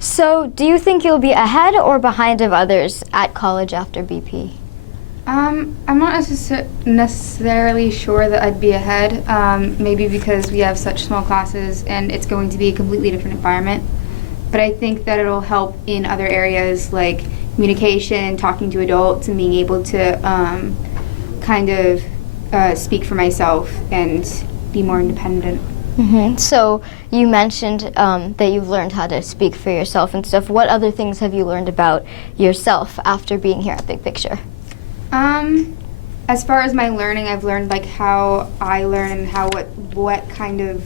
So, do you think you'll be ahead or behind of others at college after BP? I'm not necessarily sure that I'd be ahead, maybe because we have such small classes and it's going to be a completely different environment. But I think that it'll help in other areas like communication, talking to adults, and being able to kind of speak for myself and be more independent. Mm-hmm. So you mentioned that you've learned how to speak for yourself and stuff. What other things have you learned about yourself after being here at Big Picture? As far as my learning, I've learned like how I learn and how what kind of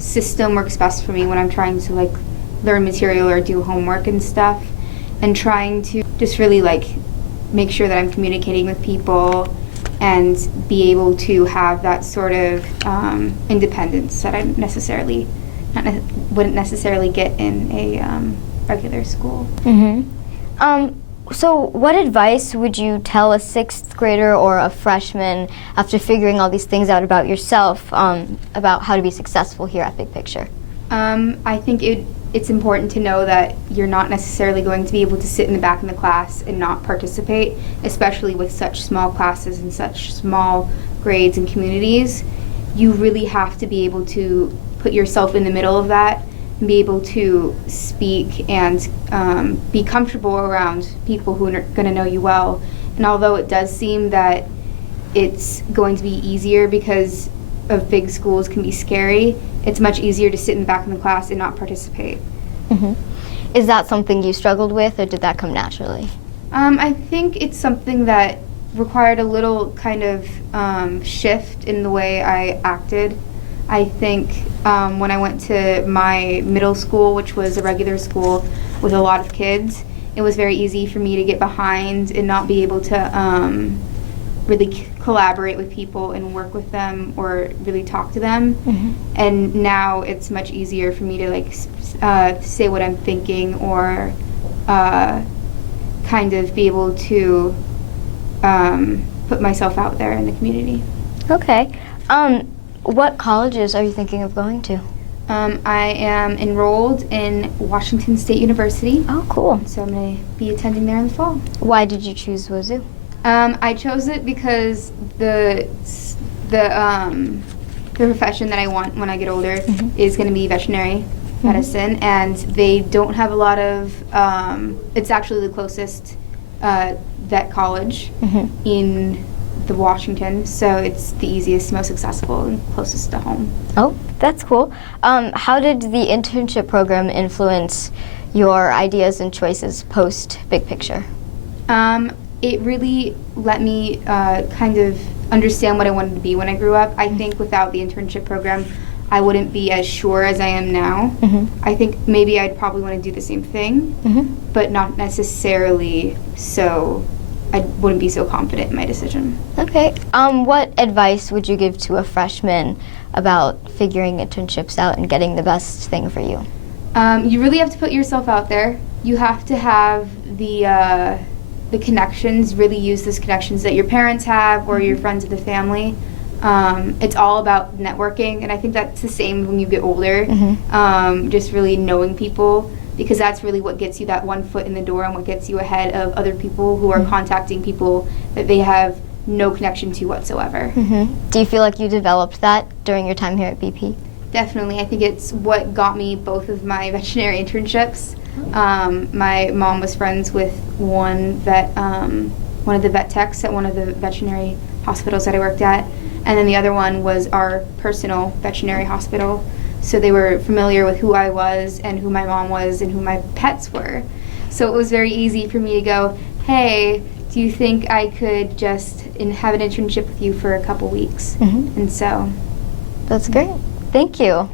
system works best for me when I'm trying to like learn material or do homework and stuff, and trying to just really like make sure that I'm communicating with people and be able to have that sort of independence that I wouldn't necessarily get in a regular school. Mm-hmm. So what advice would you tell a 6th grader or a freshman after figuring all these things out about yourself about how to be successful here at Big Picture? I think it's important to know that you're not necessarily going to be able to sit in the back of the class and not participate, especially with such small classes and such small grades and communities. You really have to be able to put yourself in the middle of that and be able to speak and be comfortable around people who are going to know you well. And although it does seem that it's going to be easier because of big schools can be scary, it's much easier to sit in the back of the class and not participate. Mm-hmm. Is that something you struggled with, or did that come naturally? I think it's something that required a little kind of shift in the way I acted. I think when I went to my middle school, which was a regular school with a lot of kids, it was very easy for me to get behind and not be able to really collaborate with people and work with them or really talk to them. Mm-hmm. And now it's much easier for me to like say what I'm thinking or kind of be able to put myself out there in the community. Okay. What colleges are you thinking of going to? I am enrolled in Washington State University. Oh, cool. So I'm going to be attending there in the fall. Why did you choose Wazoo? I chose it because the profession that I want when I get older mm-hmm. is going to be veterinary mm-hmm. medicine, and they don't have a lot of. It's actually the closest vet college mm-hmm. in the Washington, so it's the easiest, most accessible, and closest to home. Oh, that's cool. How did the internship program influence your ideas and choices post Big Picture? It really let me kind of understand what I wanted to be when I grew up. I think without the internship program, I wouldn't be as sure as I am now. Mm-hmm. I think maybe I'd probably want to do the same thing, mm-hmm. but not necessarily so I wouldn't be so confident in my decision. Okay. What advice would you give to a freshman about figuring internships out and getting the best thing for you? You really have to put yourself out there. You have to have the connections, really use those connections that your parents have or your friends of the family. It's all about networking, and I think that's the same when you get older. Mm-hmm. Just really knowing people, because that's really what gets you that one foot in the door and what gets you ahead of other people who are mm-hmm. contacting people that they have no connection to whatsoever. Mm-hmm. Do you feel like you developed that during your time here at BP? Definitely. I think it's what got me both of my veterinary internships. My mom was friends with one of the vet techs at one of the veterinary hospitals that I worked at, and then the other one was our personal veterinary hospital. So they were familiar with who I was and who my mom was and who my pets were. So it was very easy for me to go, hey, do you think I could just have an internship with you for a couple weeks? Mm-hmm. And so. That's great. Thank you.